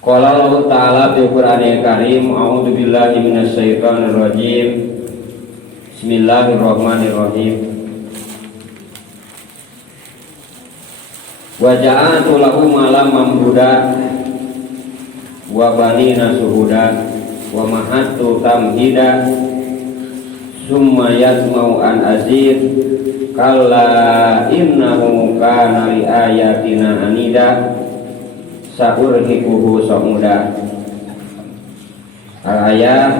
Qala Allah Ta'ala fi Qur'anil Karim, a'udzu billahi minasy syaithanir rajim. Bismillahirrahmanirrahim. Wa ja'altu lahu malam mamduda wa banina suhuda wa mahattu tamhida summa yasma'u an azid kalla innahu kana li ayatina anida sa'urhiquhu sa'uda. Al-ayat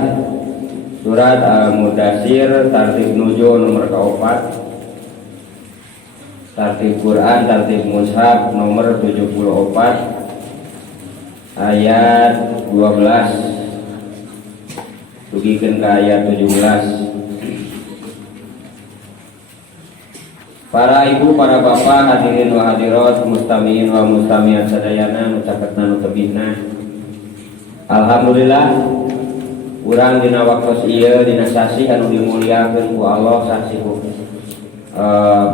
surat Al-Mudaththir tartib nuzul nomor keempat, tartib Quran tartib mushaf nomor 74 ayat 12 dugikeun ka ayat 17. Para ibu, para bapak, hadirin wa hadirat, mustamiin wa mustamiat sadayana ngucapkeun tebihna. Alhamdulillah urang dina waktos ieu dina sasi anu dimuliakeun ku Allah, sasi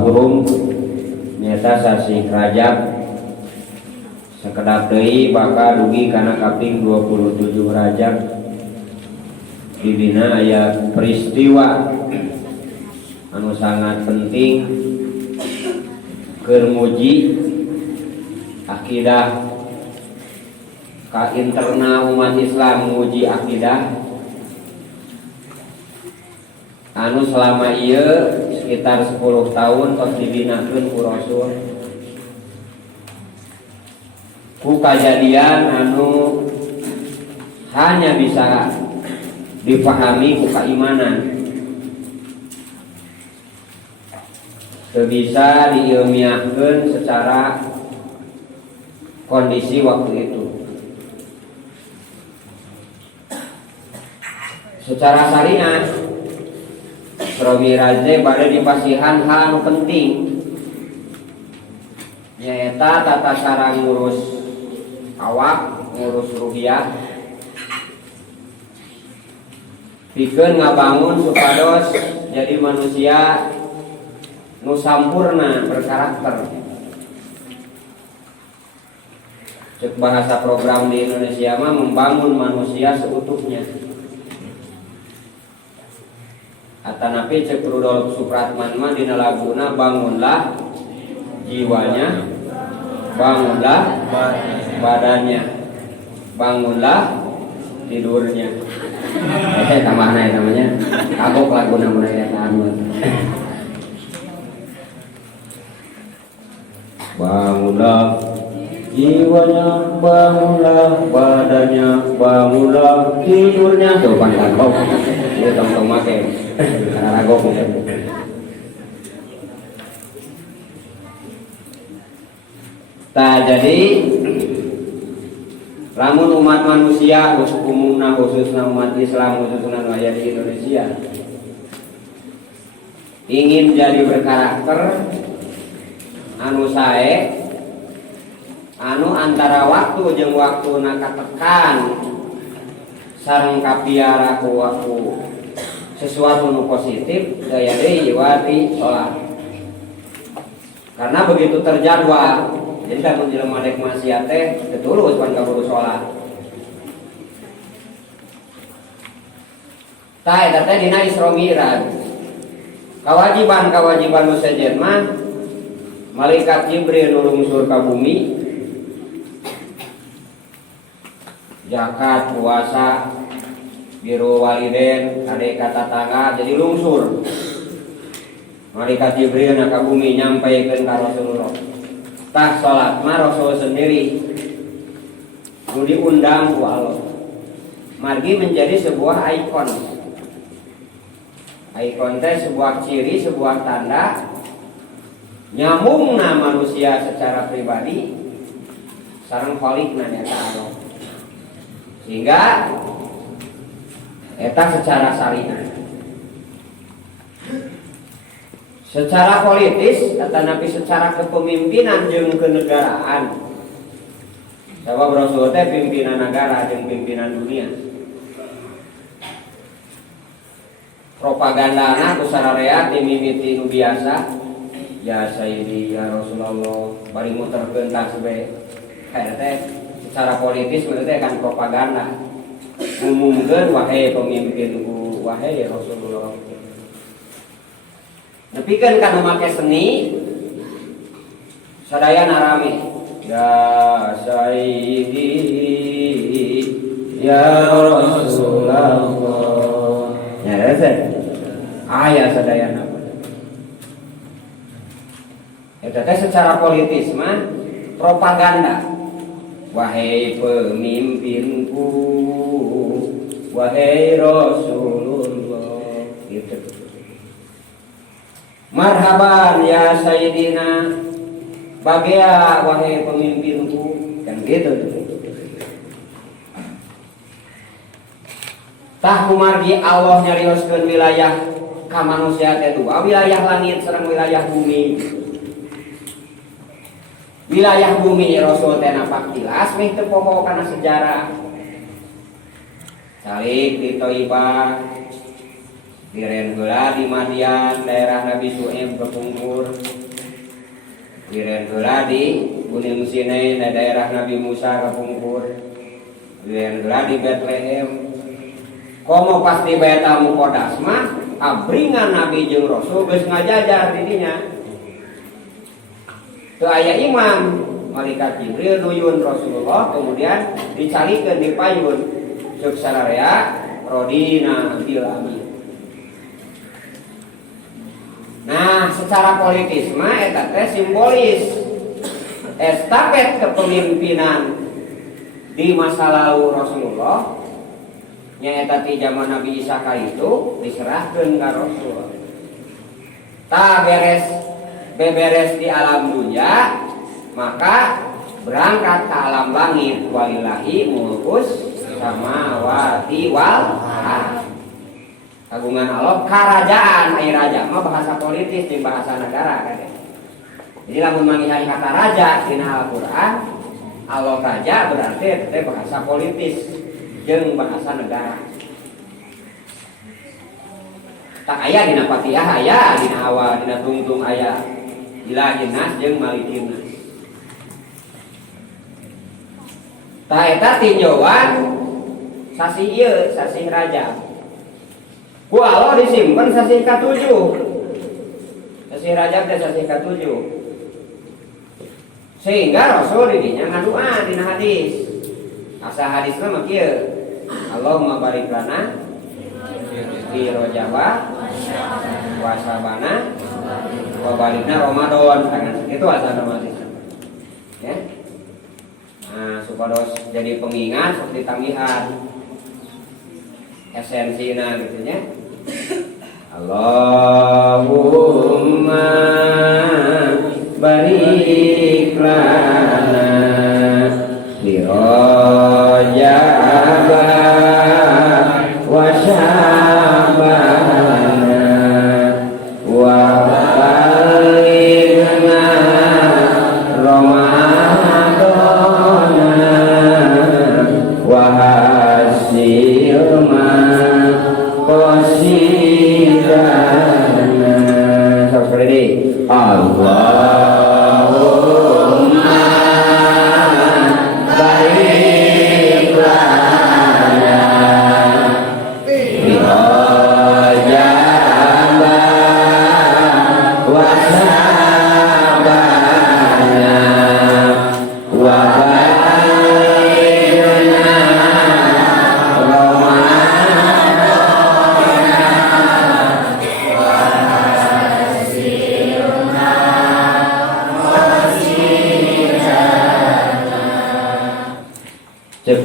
hurum nyata sasi Rajab. Sakedap deui bakal dugi kana kaping 27 Rajab. Di dina aya peristiwa anu sangat penting keur muji akidah ka internal umat Islam, muji akidah anu selama ieu sekitar 10 tahun tos dibinakeun ku Rasul ku kajadian anu hanya bisa dipahami ku keimanan, teu bisa diilmiahkeun secara kondisi waktu itu. Secara syariat Isra Mi'raj bade dipasihan hal anu penting nyaeta tata cara ngurus awak, ngurus ruhiyah, pikeun ngabangun supados jadi manusia nu sampurna berkarakter. Cek bahasa program di Indonesia mah membangun manusia seutuhnya. Atanapi cek Rudolf Supratman mah dina laguna bangunlah jiwanya, bangunlah badannya, bangunlah tidurnya. Tamahna namanya. Kagok laguna mun aya tahan. Bangunlah jiwanya, bangunlah badannya, bangunlah tidurnya. Tuh pan kagok. Ini tong-tong make. Karena kagok ya. Jadi lamun umat manusia umumna khususna umat Islam khususna aya di Indonesia ingin jadi berkarakter anu sae, anu antara waktu jeung waktuna katekan sareng kapiara ku sesuatu nu positif daya deui wati salat. Karena begitu terjadwal, jadi kalau jelema dek maksiat teh tetulus pan kaburu salat. Tah eta teh dina Isra Mi'raj. Kawajiban nu sejen mah malaikat Jibril nu lungsur ka bumi, zakat, puasa, biru waliden, ade kata tangga jadi lungsur. Malaikat Jibril na ka bumi nyampaikeun ka Rasulullah. Tah salat mah Rasul sendiri nu diundang ku Allah. Margi menjadi sebuah ikon. Ikon teh sebuah ciri, sebuah tanda nyambungna manusia secara pribadi sareng kholikna nyaeta Allah. Sehingga eta secara syariat. Secara politis atanapi secara kepemimpinan jeung kenegaraan. Sabab Rasul teh pimpinan negara jeung pimpinan dunia. Propagandana ku sararea dimimiti nu biasa. Ya Sayyidi ya Rasulullah bari muterkeun tas bae. Kayak teh secara politis mereka akan propaganda ngumumkeun wahai pemimpinku, wahai Rasulullah. Nepikeun kana make seni sadayana rame. Ya Sayyidi ya Rasulullah. Ya rasa aya sadayana. Eta teh secara politis mah propaganda. Wahai pemimpinku, wahai Rasulullah, gitu. Marhaban ya Sayyidina, bagia wahai pemimpinku, kan gitu. Tah kumargi Allah nyarioskeun wilayah ka manusia teh dua, wilayah langit sareng wilayah bumi. Wilayah bumi Rasul teh napak tilas meh teu poho kana sejarah. Calik di Thaibah, diren heula di Madian daerah Nabi Syuaib kepungkur. Diren heula di Gunung Sinai daerah Nabi Musa kepungkur. Diren heula di Bethlehem. Komo pasti Baitul Muqaddas mah abringan Nabi jeung Rasul geus ngajajar di dinya. Teu aya imam, malaikat Jibril nuyun Rasulullah kemudian dicalikeun di payun ceuk sararea rodina bil amin. Nah, secara politis mah eta teh simbolis estafet kepemimpinan di masa lalu Rasulullah nyaeta ti zaman Nabi Isa itu diserahkeun ka Rasul. Ta beberes di alam dunia, maka berangkat ke alam langit. Walillahi mulkus samawati wal ardh. Kagungan Allah kerajaan, ai raja mah bahasa politis jeung bahasa negara kan. Jadi lamun mangihan kata raja dina Al-Qur'an, Allah raja berarti itu bahasa politis jeung bahasa negara. Tak aya dina Fatihah, aya dina awal, dina tungtung aya ilahin nas jeung malikin nas. Ta eta tinjauan sasi ieu, sasi raja. Ku Allah disimpen sasi ka-7. Sasi Rajab teh sasi ka-7. Sehingga Rasul di dinya ngadua dina hadis. Asa hadisna mah kieu. Allahumma barik lana fi Rajab wa Sya'ban wabaliknya Ramadan kan itu asal nama ya. Nah, supados jadi pengingat seperti tambahan esensinya gitu ya. Allahumma barik lana fi Rajab wa Sya'ban wa Allahumma barik lana fi Rajab wa Sya'ban wa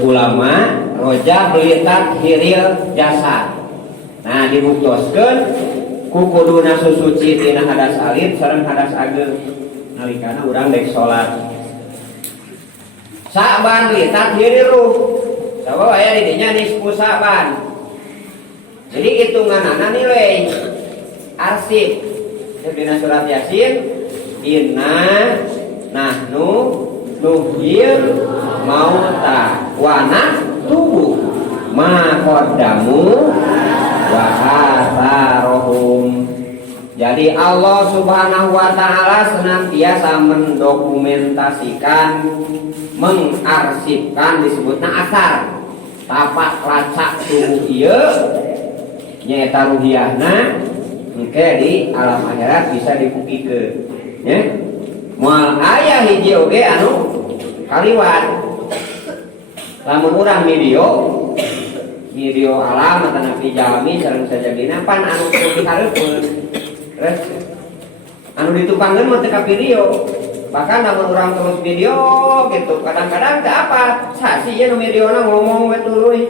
ulama roja belitat hiril jasad. Nah dibuktoskeun ku kuduna susuci tina hadas alit sareng hadas ageng nalikana urang dek salat. Sa'ban belitat hiril ruh. Sawa aya di dinya nisfu Sa'ban. Jadi hitunganana nilai arsip. Dina surat Yasin inna nahnu nuhyil mauta wa naktubu ma qaddamu wa atharohum. Jadi Allah Subhanahu wa taala senantiasa mendokumentasikan, mengarsipkan disebutna asar tapak lacak tubuh ieu nyaeta ruhiyahna engke di alam akhirat bisa dibukikeun nya moal aya hiji oge anu kaliwat lamun urang video alam atau nabi jalmi sareng sajagina pan anu kudu dihareupeun terus anu ditupangkeun mah teu ka video bahkan lamun urang terus video gitu kadang-kadang teu apa sasi ye nu videona ngomong we tuluy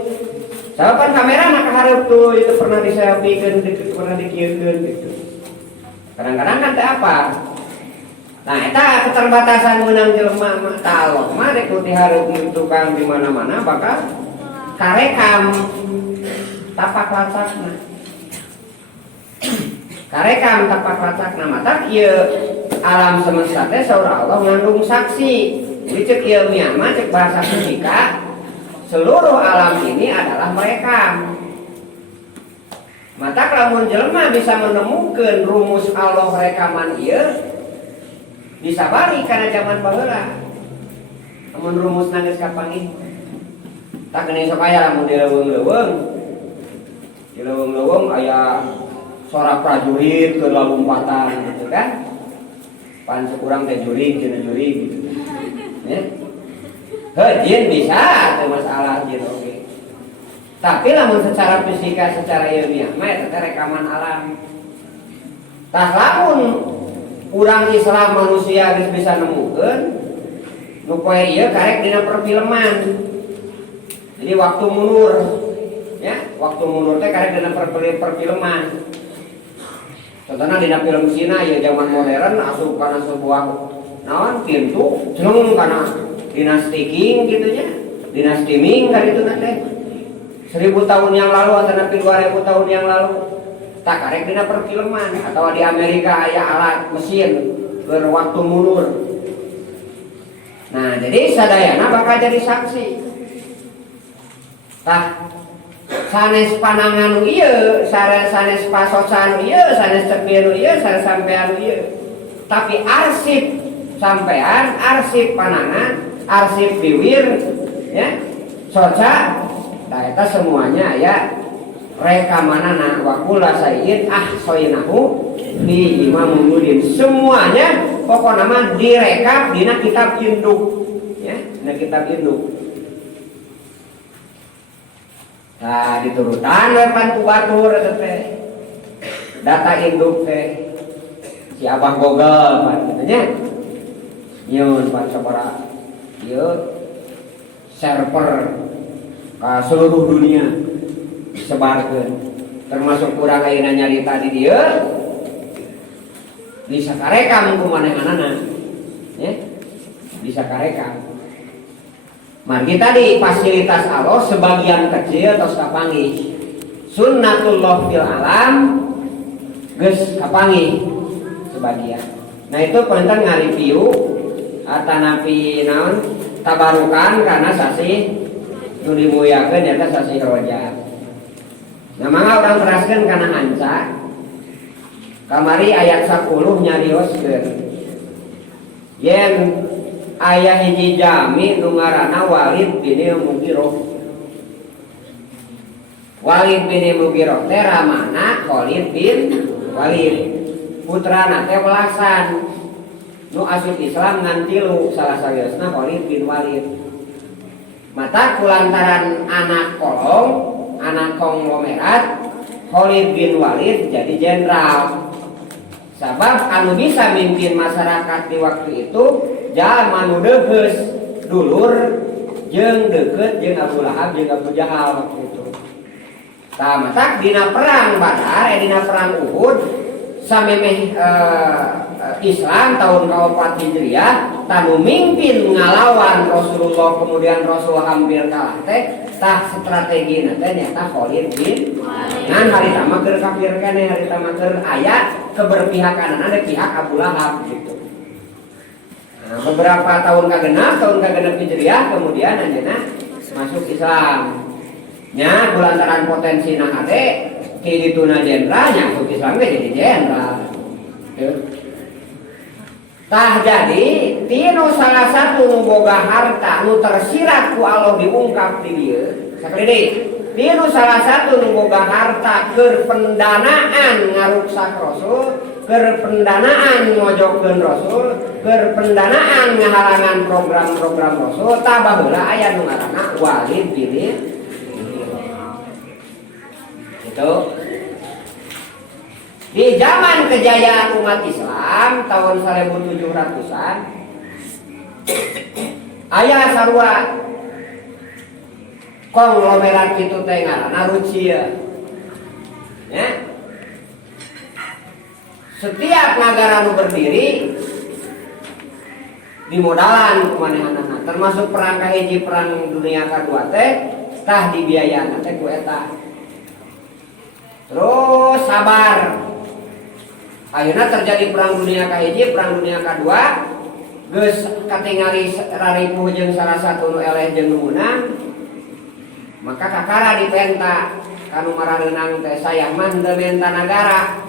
sabapan kamera na kahareup tuh itu pernah diselfiekeun pernah dikieukeun gitu kadang-kadang kan teu apa nah eta keterbatasan meunang jelema mah talok mah rek dihareup tukang di mana-mana bakal karekam tapak lacakna karekam tapak lacakna mata kieu alam semesta teh saur Allah ngandung saksi jadi cek ilmiah mah cek bahasa fisika seluruh alam ini adalah merekam mata lamun jelema bisa menemukan rumus Allah rekaman ieu bisa balik karena zaman baheula lamun rumusna geus kapanggih tak geuning sok aya lamun dileuweung aya suara prajurit ke lompatan gitu kan pan sekurang teh jurig gitu ya heuh bisa teu masalah jin oge tapi lamun secara fisika secara ilmiah mah eta rekaman alam tah lamun urang Islam manusia geus bisa nemukeun nu poe ieu karek dina perfilman jadi waktu mundur ya waktu mundur teh karek dina perfilman contohna dina film Cina ya zaman modern asup kana sebuah naon pintu cenung kana dinasti king gitu nya dinasti Ming kan itu teh 1000 tahun yang lalu atau nabi 2000 tahun yang lalu tak karek dina perfilman atau di Amerika aya alat mesin berwaktu mundur nah jadi sadayana bakal jadi saksi tah sanes panangan ieu sanes pasosan ieu sanes cekeun ieu sanes sampean ieu tapi arsip sampean arsip panangan arsip biwir ya soca nah eta semuanya ya rekamanana wa kula sayyid ahsaynahu di Imam Mudin semuanya pokoknya mah direkap dina kitab induk ya dina kitab induk. Nah diturutan lepan ku batur teh data induk teh si Abang Google pan kitu nya nyieun pan sabaraha ieu server ka seluruh dunia disebarkeun termasuk urang ayeuna nyarita di dieu bisa karekam ku manehanana ya bisa karekam. Margi tadi fasilitas Allah sebagian kecil tos kapanggih sunnatullah fil alam geus kapanggih sebagian. Nah itu penting ngareview atanapi naon tabarukan karena sasi nu dimuyakeun eta sasi Rojab. Nah mangga urang teraskeun kana anca kamari ayat 10 nyarioskeun yen aya hiji jami nu ngaranna Walid bin Mughirah. Walid bin Mughirah teh ramana Khalid bin Walid. Putrana teh welasan. Nu asup Islam ngan tilu salah sageusna Khalid bin Walid. Mata kulantaran anak kolong, anak konglomerat, Khalid bin Walid jadi jenderal. Sabab anu bisa mimpin masyarakat di waktu itu jalma nu deugeus dulur jeung deukeut jeung Abu Lahab jeung Abu Jahal waktu itu. Tah matak dina perang Badar dina perang Uhud samemeh Islam tahun ka-4 Hijriah tanu mimpin ngalawan Rasulullah kemudian Rasul hampir kalah teh tah strategina teh nyata Khalid bin ngan harita mah keur kafir keneh harita mah keur aya keberpihakan ada pihak Abu Lahab gitu. Nah, beberapa tahun kagenap Hijriah kemudian anjeunna masuk Islam. Nya kulantaran potensi na ade kidituna jenderal nya masuk Islam ge jadi jenderal. Tah jadi tino salah satu nu boga harta nu tersirat ku Allah diungkap di dieu sakali deui tino salah satu nu boga harta keur pendanaan ngaruksak rasul keur pendanaan ngojokeun rasul keur pendanaan ngahalangan program-program rasul tah baheula aya nu ngaranna Walid bin itu. Di zaman kejayaan umat Islam tahun 1700-an aya sarua konglomerat kitu teh ngaranna Rusia. Ya. Setiap negara nu berdiri dimodalan kumanehanana termasuk perang kahiji perang dunia kedua teh tah dibiayana teh ku eta. Terus sabar. Ayeuna terjadi perang dunia kahiji, perang dunia kedua, geus katingali raripuh jeung salah satu nu eleh jeung nu meunang. Maka kakara dipenta kanu marareunang teh sayah mah teu menta nagara.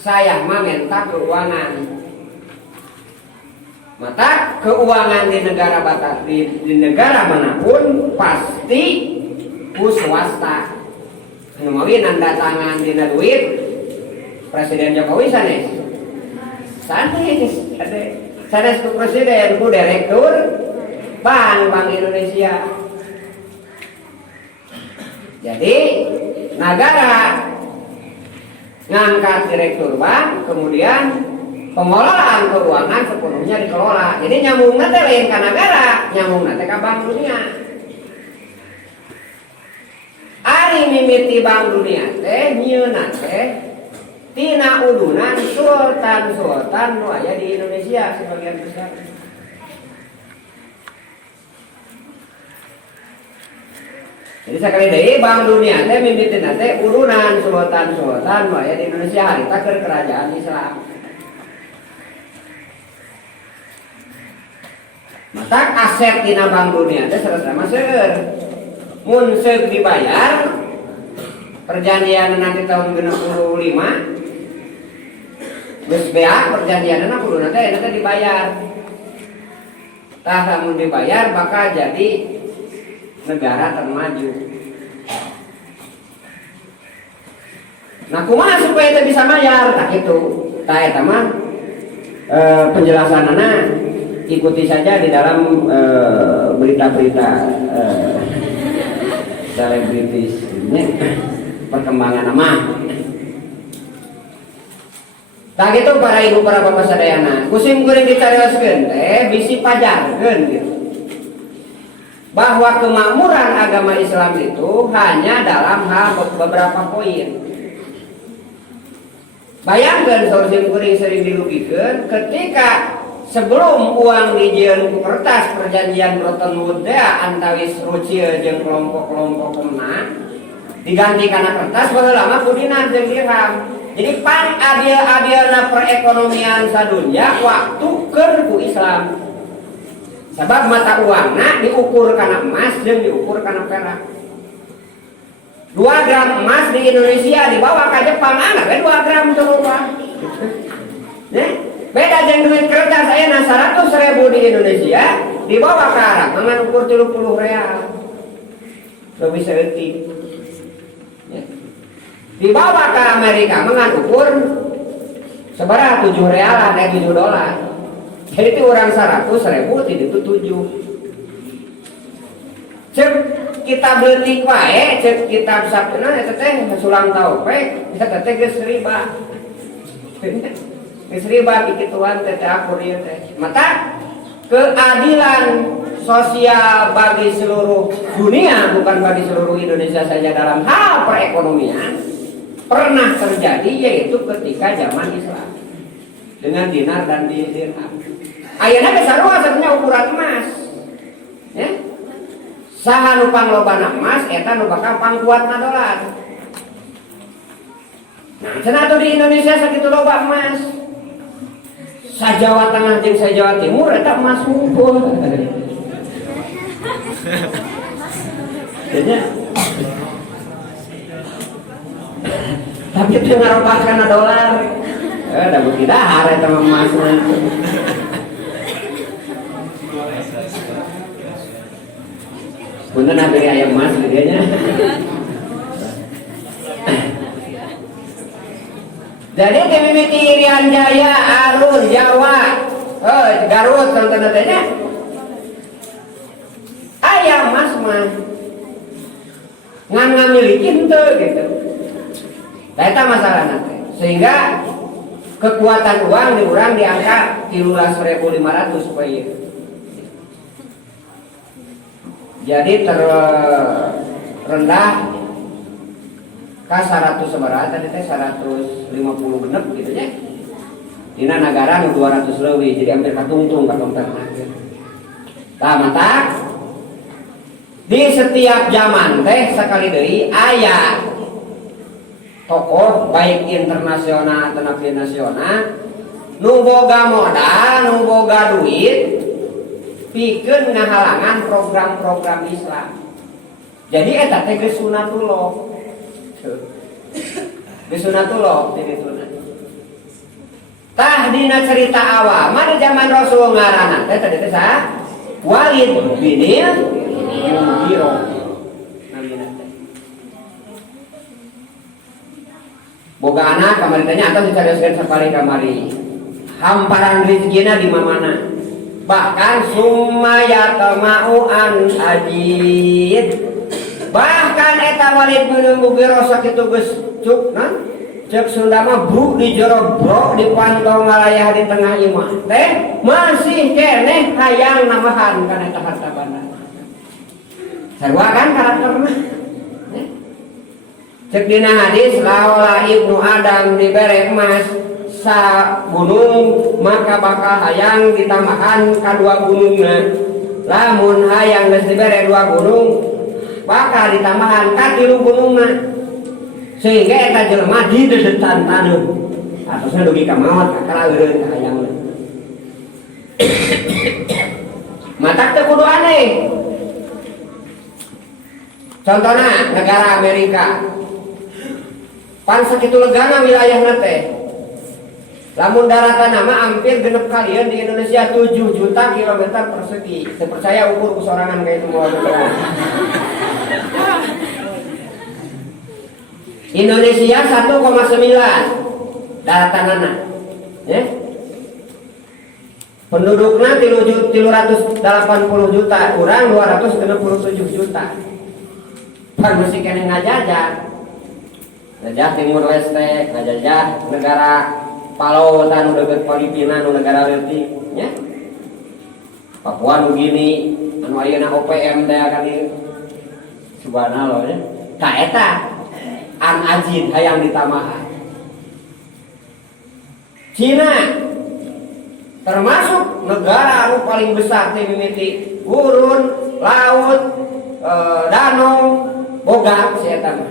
Sayah mah menta keuangan. Mata keuangan di negara batas di negara manapun pasti ku swasta. Nu mawi nanda tangan dina duit Presiden Jokowi sanes ku presiden ku direktur Bank Indonesia. Jadi negara ngangkat direktur bank, kemudian pengelolaan keuangan sepenuhnya dikelola. Jadi nyambungna teh lain ka negara, nyambungna teh ka Bank Dunia. Ari mimiti Bank Dunia teh nyieuna teh tina udunan sultan nu aya di Indonesia sebagian besar. Jadi sakali deui Bank Dunia teh mimitina teh udunan sultan nu aya di Indonesia harita keur kerajaan Islam. Mata aset tina Bank Dunia teh saresna seueur. Mun seug dibayar perjanjian nanti tahun 65 geus bea perjanjianna kuduna teh eta dibayar. Tah lamun dibayar bakal jadi negara termaju. Nah, kumaha supaya eta bisa bayar? Tah kitu. Tah eta mah penjelasanana ikuti saja di dalam berita-berita selebritis ini perkembangan nama. Tak gitu para ibu para bapak sadayana, kusim kuring dicarioskeun teh bisi pajarkeun gitu. Bahwa kemakmuran agama Islam itu hanya dalam hal beberapa poin. Bayangkan kusim kuring sering dilukikeun ketika sebelum uang dijieun ku kertas perjanjian Bretton Woods antawis Rusia jeung kelompok-kelompok menang diganti kana kertas baheula lama ku dinar jeung dirham. Jadi pan adil-adilna perekonomian sadunya waktu keur ku Islam. Sebab mata uangna diukur kana emas jeung diukur kana perak. 2 gram emas di Indonesia dibawa ke Jepang ana we 2 gram coba. Beda jeung duit kertas aya 100.000 di Indonesia dibawa ke Arab ngan ukur 30 real. Lebih seeutik. Dibawa ke Amerika mengan ukur sabaraha 7 real ada 7 dolar. Jadi itu orang 100.000 itu 7. Cek kita beli wae, cek kitab sabtuna eta teh sulang taufik, eta teh geus riba. Geus riba kikituan teh akur ieu teh. Mata keadilan sosial bagi seluruh dunia bukan bagi seluruh Indonesia saja dalam hal perekonomian pernah terjadi yaitu ketika zaman Islam dengan dinar dan dirham. Ayeuna teh sarua sebenarnya ukuran emas. Ya. Saha nu panglobana emas eta nu bakal pangkuatna dolar. Nah, cenah di Indonesia sakitu loba emas. Sa Jawa Tengah jeung sa Jawa Timur eta emas unggul. Tapi itu ngarobahkeun dolar. Da beuki dahar eta emas. Punten beri ayam mas gedenya. Jadi di mimiti Irian Jaya, Arun, Jawa, Garut contohnya ayam mas mah ngan ngamilikin tuh gitu. Nah itu masalah nanti. Sehingga kekuatan uang diurang di angka 13.500 supaya jadi terendah ka 100 seberapa tadi teh 150 genep gitu ya. Dina negara 200 lebih jadi hampir katungtung ka dompet. Tah mantap. Di setiap zaman teh sekali deui aya tokoh baik internasional atau nasional nu boga modal, nu boga duit pikeun ngahalangan program-program Islam. Jadi eta teh geus sunatullah. Geus sunatullah ini sunat. Tah dina cerita awal mah di zaman Rasul ngaranna teh tadi teh saha? Walid bin Mughirah. Boga anak kamari tanya atau dicarioskeun sapari kamari. Hamparan rezekina di mana? Bahkan summa yatama'u an ajid. Bahkan eta Walid bin Mughirah sakitu geus cukna cek Sunda mah bru di jero bro di pantau ngalayah di tengah imah teh masih keneh hayang namahan kana eta harta banda. Sarua kan karakterna. Cek dina hadis laula ibnu Adam dibere emas sa gunung maka bakal hayang ditambahan ka dua gunungna. Lamun hayang geus dibere dua gunung bakal ditambahan ka 3 gunungna. Sehingga eta jelema di dedetan taneuh. Atosna dugi ka maot ka kaleureun ka hayangna. Matak teh kudu aneh. Contohna negara Amerika. Pan sakitu legana wilayahna teh. Lamun daratan mah hampir genep kalian di Indonesia 7 juta kilometer persegi. Teu percaya ukur kusorangan kayak itu moal. Indonesia 1,9 daratanana. Ya. Penduduknya 380 juta, urang 267 juta. Pan mesti kene ngajajah. Ngajah Timur Leste, ngajajah negara Palau tan deukeut Filipina nu negara leutik, nya. Papua Nugini, anu ayeuna OPM teh kan ieu. Subhanallah ya. Ka eta an ajin hayang ditamahan. Cina termasuk negara anu paling besar teh mimiti gurun, laut, danau, boga si eta mah.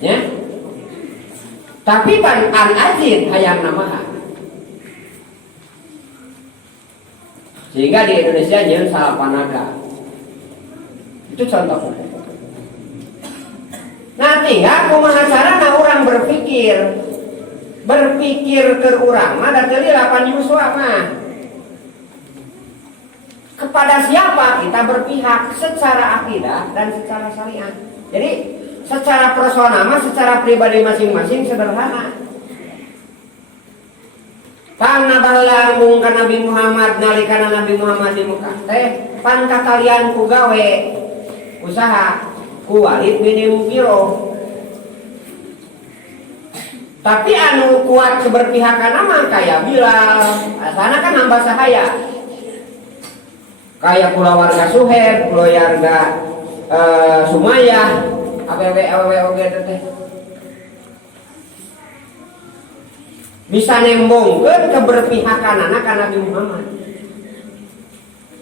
Ya. Tapi pan an ajin hayang namahan. Sehingga di Indonesia nyeun salapanaga. Itu contoh. Nah tinggal kumaha carana urang berpikir ke urang mah da teu lapan yuswa mah. Kepada siapa kita berpihak secara akidah dan secara syariat. Jadi secara personal mah secara pribadi masing-masing sederhana. Pan nabaheula mung ka Nabi Muhammad nalikana Nabi Muhammad di Mekah teh pan kakalian ku gawe usaha ku Walid bin Mughirah. Tapi anu kuat keberpihakan mah kaya Bilal, asana kan hamba sahaya. Kaya kula warga Suhaib, kula warga Sumayyah, awewe oge teh. Bisa nembongkeun keberpihakanana ka Nabi Muhammad.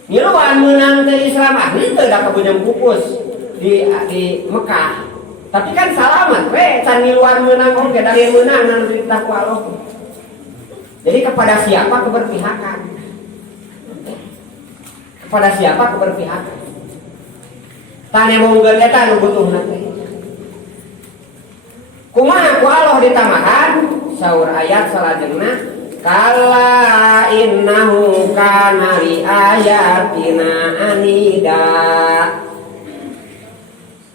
Ngiluan meunang teh Islam ahli teu da kabujang pupus di Mekah. Tapi kan salamat we can ngiluan meunang oge dari meunang nang ditah ku Allah. Jadi kepada siapa keberpihakan? Kepada siapa keberpihakan? Tane monggeun eta nu butuhna teh. Kumaha ku Allah ditamahan? Saur ayat salajengna kala innahu kana li ayatina anida.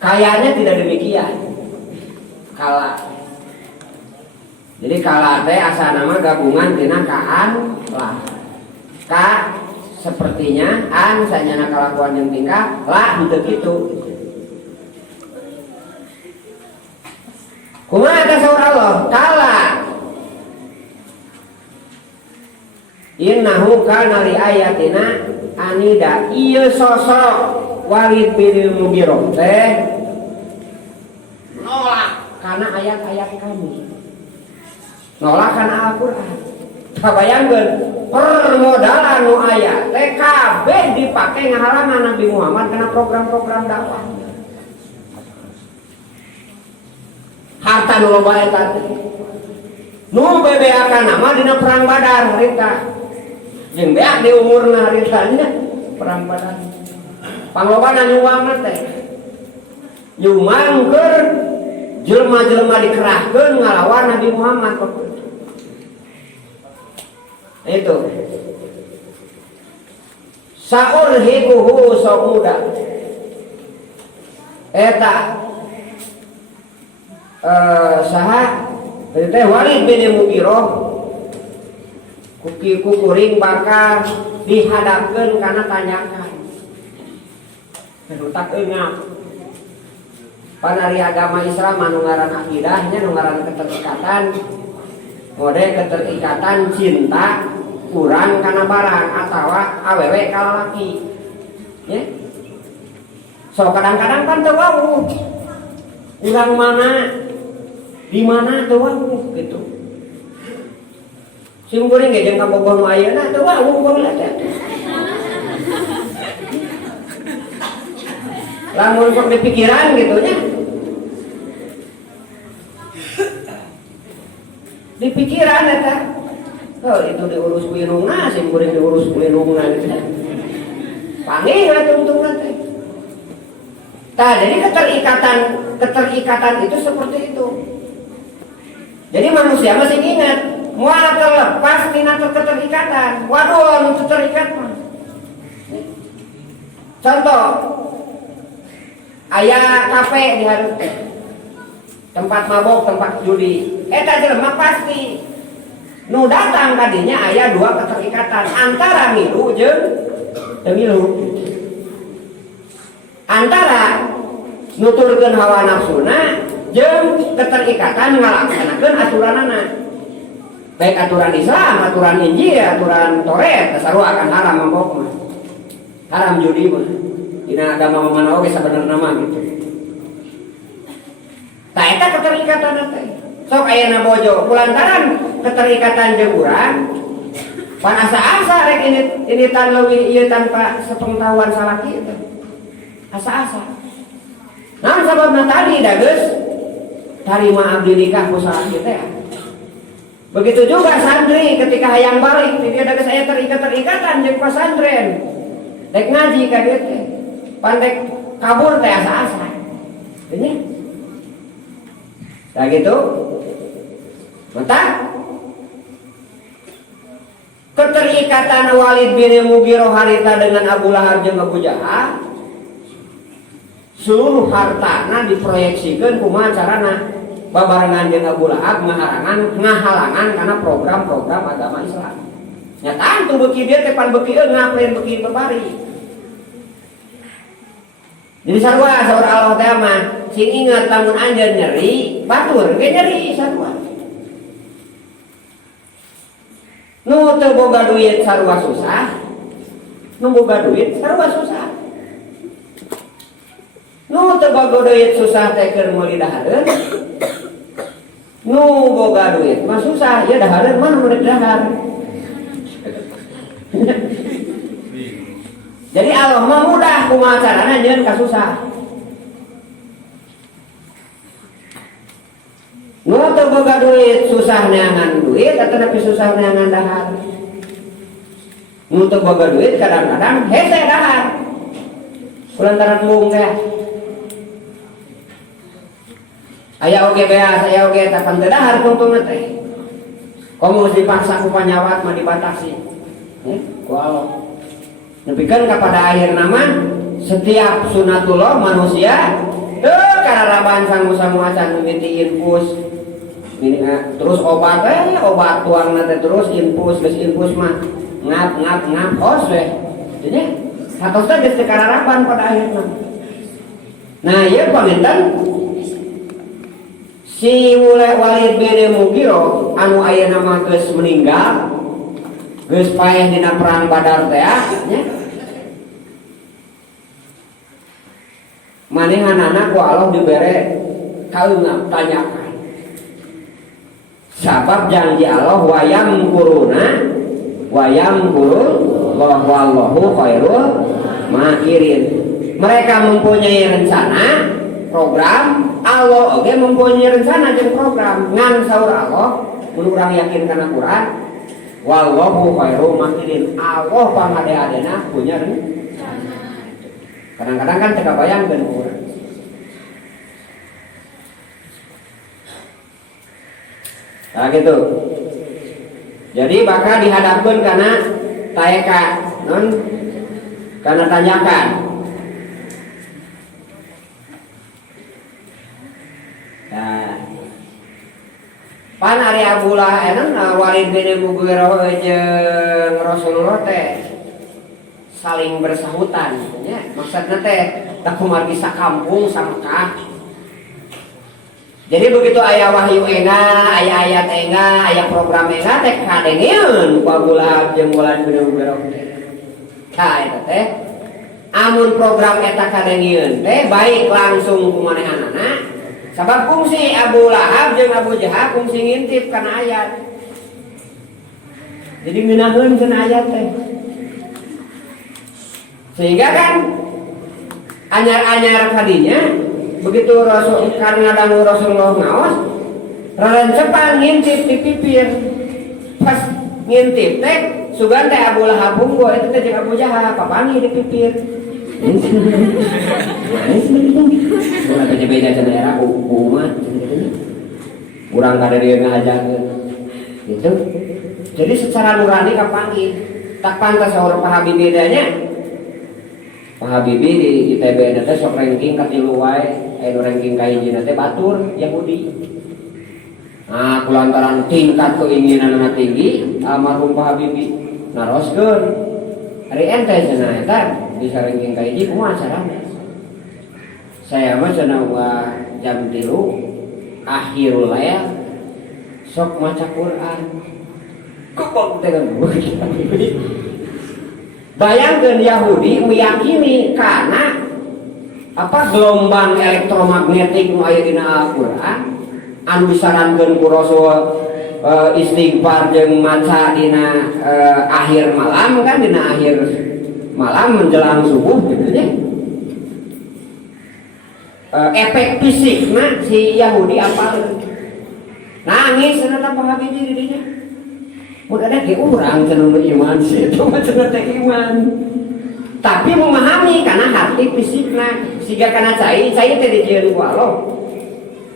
Kayaknya tidak demikian. Kala. Jadi kala teh asa nama gabungan tina kaan lah. Ka sepertinya an sanyana kalakuan yang tingkah lah henteu kitu. Kumaha kata saur Allah? Kala. Innahu kana li ayatina anida ieu sosok Walid bin Mughirah teh nolak karena ayat-ayat kami. Nolak karena Al-Qur'an. Kabayangkeun permodalan nu aya teh kabeh dipake ngahalangan Nabi Muhammad kana program-program dakwah. Harta nu loba eta teh. Nu bebeakan nama dina perang Badar harita. Jeung beak di umurna harita nya perang Badar. Panglobana nyuwang teh. Nyuwang keur jelema-jelema dikerahkeun ngalawan Nabi Muhammad. Itu. Saurhiquhu sauda. Eta saha teh Walid bin Mughirah kuring bakal dihadapkeun kana tanyakan. Rutak eunga. Panari agama Islam anu ngaran akidahnya nu ngaran keterikatan. Mode keterikatan cinta kurang kana barang atawa awewe ka lalaki. Ya. So kadang-kadang kan teu wau. Urang mana di mana teu wau gitu. Sim kuring ge jeung ka bogoh nu ayeuna teu wau baheula teh. Lamun sok dipikiran gitu nya. Dipikiran eta. Oh itu diurus ku irungna, sim kuring diurus ku irungna gitu. Panggih lah tungtungna teh. Tah jadi keterikatan itu seperti itu. Jadi manusia masih ingat, moal terlepas tina keterikatan. Waduh, anu terikat mah. Contoh aya kafe di hareup tempat mabok, tempat judi. Eta jelema pasti nu datang kadinya aya dua keterikatan antara milu jeung teu milu. Antara nuturkeun hawa nafsuna jeung keterikatan ngalaksanakeun aturanana. Baik aturan Islam, aturan Injil, aturan Taurat, sarua akan haram mabok mah. Haram judi mah. Dina agama mana oge sabenerna mah gitu. Tah eta keterikatan teh. Sok ayeuna bojo kulantaran keterikatan jeung urang pan asa-asa rek ini tan leuwih ieu tanpa sepengetahuan salaki teh. Asa-asa. Namun sababna tadi da geus tarima abdi nikah ku salaki teh. Begitu juga santri ketika hayang balik dia da geus aya terikatan jeung pasantren. Dek ngaji ka dieu teh. Pandek kabur teh asa-asa. Ini. Nah gitu. Mantap. Keterikatan Walid bin Mughirah harita dengan Abu Lahab jeung Abu Jahal. Seluruh hartana diproyeksikeun kumaha carana babarengan jeung Abu Lahab ngahalangan karena program-program agama Islam. Nyataan tuh beuki dieu teh pan beuki ngaplain beuki bebari. Jadi sarua saur Allah teh mah sing inget lamun anjeun nyeri, batur ge nyeri sarua. Nu teu boga duit sarua susah. Nu boga duit sarua susah. Nu teu boga duit susah teh keur meuli dahareun. Nu boga duit mah susah, ya dahareun mah nu dahar. Jadi Allah mah mudah kumaha carana nyeun ka susah. Nu teu boga duit susah neangan duit atawa tapi susah neangan dahar. Nu teu boga duit kadang-kadang hese dahar. Kulantaran mung teh. Aya oge beas, aya oge eta pan teu dahar tungtungna teh. Komo dipaksa ku panyawat mah dibatasi. Ku Allah. Nepikeun kepada akhir nama setiap sunatullah manusia teu kararaban sangu-sangu acan mimiti infus ini terus obat tuang nanti terus infus geus infus mah ngap hos we jadi satosna geus teu kararaban pada akhirna. Nah ieu paminten si Walid bin Mughirah anu ayeuna mah geus meninggal geus paeh dina perang Badar teh nya manehanana ku Allah dibere kaeungan tanyakan sabab janji Allah wayam kuruna wallahu khairul makirin. Mereka mempunyai rencana program, Allah oke mempunyai rencana jeung program ngan saur Allah mun urang yakin kana Quran wallahu khairul makirin. Allah pangade-adena punya rencana. Kadang-kadang kan teu kabayangkeun urang. Nah gitu. Jadi bakal dihadapkan karena taeka non karena tanyakan. Nah, pan ari Abdullah Walid bin Mughirah jeung Rasulullah teh saling bersahutan ya. Maksudna teh tak kumaha bisa kampung sama Mekah. Jadi begitu aya wahyu enga, aya ayat enga, aya program enga teh kadengeun ku Abdullah jeung Walid bin Mughirah. Ka eta teh amun program eta kadengeun teh baik langsung ku manehanana. Sabab kungsi Abu Lahab jeung Abu Jahal kungsi ngintip kana ayat. Jadi ngeunaheun kana ayat teh. Sehingga kan anyar-anyar kadinya begitu Rasul karena dangu Rasulullah ngaos rarencepan ngintip di pipir pas ngintip teh sugan teh Abu Lahab bunggo itu teh jeung Abu Jahal papangi di pipir. Mulai beda-beda cenah ku umat urang kadeureun ngajakeun gitu. Jadi secara nurani kapanggih tak pantas saur Pak Habibie nya. Pak Habibie di ITB teh sok ranking ka 3 wae, anu ranking ka hijina teh batur Yahudi. Nah, kulantaran tingkat keinginanna tinggi almarhum Pak Habibie naroskeun. Ari ente cenah eta bisa ranking ka hiji kumaha carana? Saya mah cenah jam 3 akhirul layar sok maca Quran. Kok dengan bayangkan Yahudi meyakini karena apa gelombang elektromagnetik nu aya dina Al-Qur'an anu disarankeun ku Rasul istighfar jeung maca dina akhir malam kan dina akhir malam menjelang subuh gitu nya. Efek fisikna si Yahudi apa nangis cenah Pak Habibie di dinya. Udah ada ke urang cenah iman sih itu mah cenah teh iman. Tapi memahami karena hati fisikna siga kana cai teh dijieun ku Allah.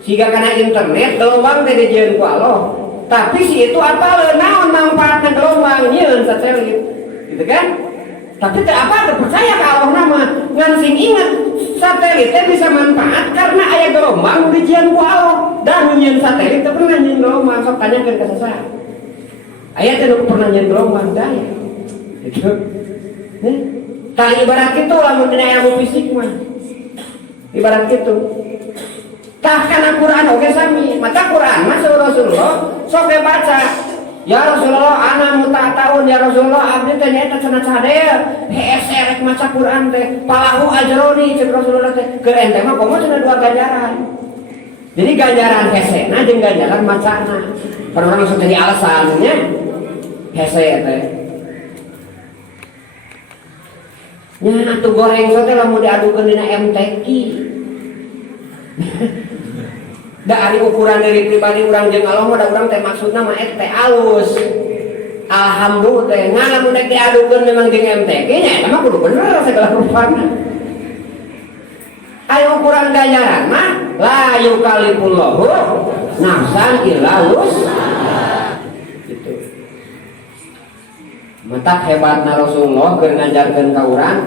Siga kana internet gelombang teh dijieun ku Allah. Tapi si itu apa naon manfaatna gelombang nyieun satelit. Gitu kan? Tapi teh apa percaya ka Allah nama ngan sing ingat satelit teh bisa manfaat karena aya gelombang dijieun ku Allah. Da nyieun satelit teh pernah nyieun gelombang sok tanyakeun ka sasar. Ayat itu pernah nyen gelombang daya, gitu. Tah ibarat itu lamun dina ilmu fisik mah, ibarat itu. Tah kana Quran oge sami, mata Quran mah Rasulullah sok baca. Ya Rasulullah, ana muta'ataun ya Rasulullah, abdi teh nyaeta cenah sadaya, hese rek maca Quran teh, palahu ajroni ceuk Rasulullah teh. Keur ente mah komo cenah 2 ganjaran. Jadi ganjaran hesena jeung ganjaran macana. Pernah maksud jadi alasannya hese teh. Nya atuh goreng teh lamun diadukeun dina MTQ. Da ari ukuran dari pribadi urang jeung Allah mah da urang teh maksudna mah teh alus. Alhamdulillah teh ngan lamun dek diadukeun memang jeung MTQ nya eta mah kudu bener segala rupana. Ayo ukuran ganjaran mah la yukallifullahu nafsan illa wus'aha. Gitu. Matak hebatna Rasulullah keur ngajarkeun ka urang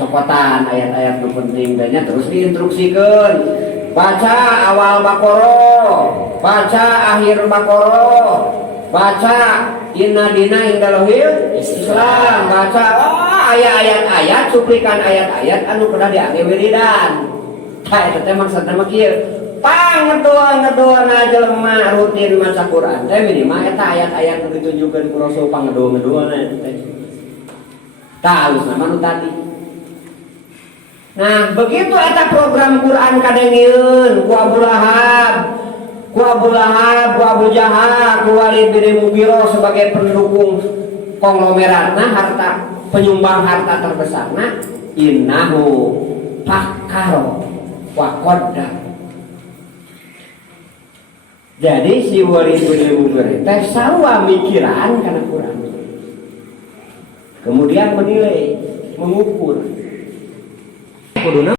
copotan ayat-ayat nu penting tanya terus diinstruksikan baca awal Baqarah, baca akhir Baqarah, baca inna dina indalahil Islam, baca ayat-ayat cuplikan ayat-ayat anu pernah diangge wiridan. Tah eta teh maksudna mah kieu. Pangedoa-ngedoana jelema rutin maca Quran teh minimal eta ayat-ayat nu ditunjukkeun ku Rasul pangedoa-ngedoana eta teh. Tah alusna mah nu tadi. Nah, begitu eta program Quran kadengieun ku Abu Lahab, ku Abu Jahal, ku Walid bin Mughirah sebagai pendukung konglomeratna harta penyumbang harta terbesarna innahu fakaro wa qaddar. Jadi si Walid bin Mughirah teh sarua mikiran kana Quran. Kemudian menilai, mengukur. Kuduna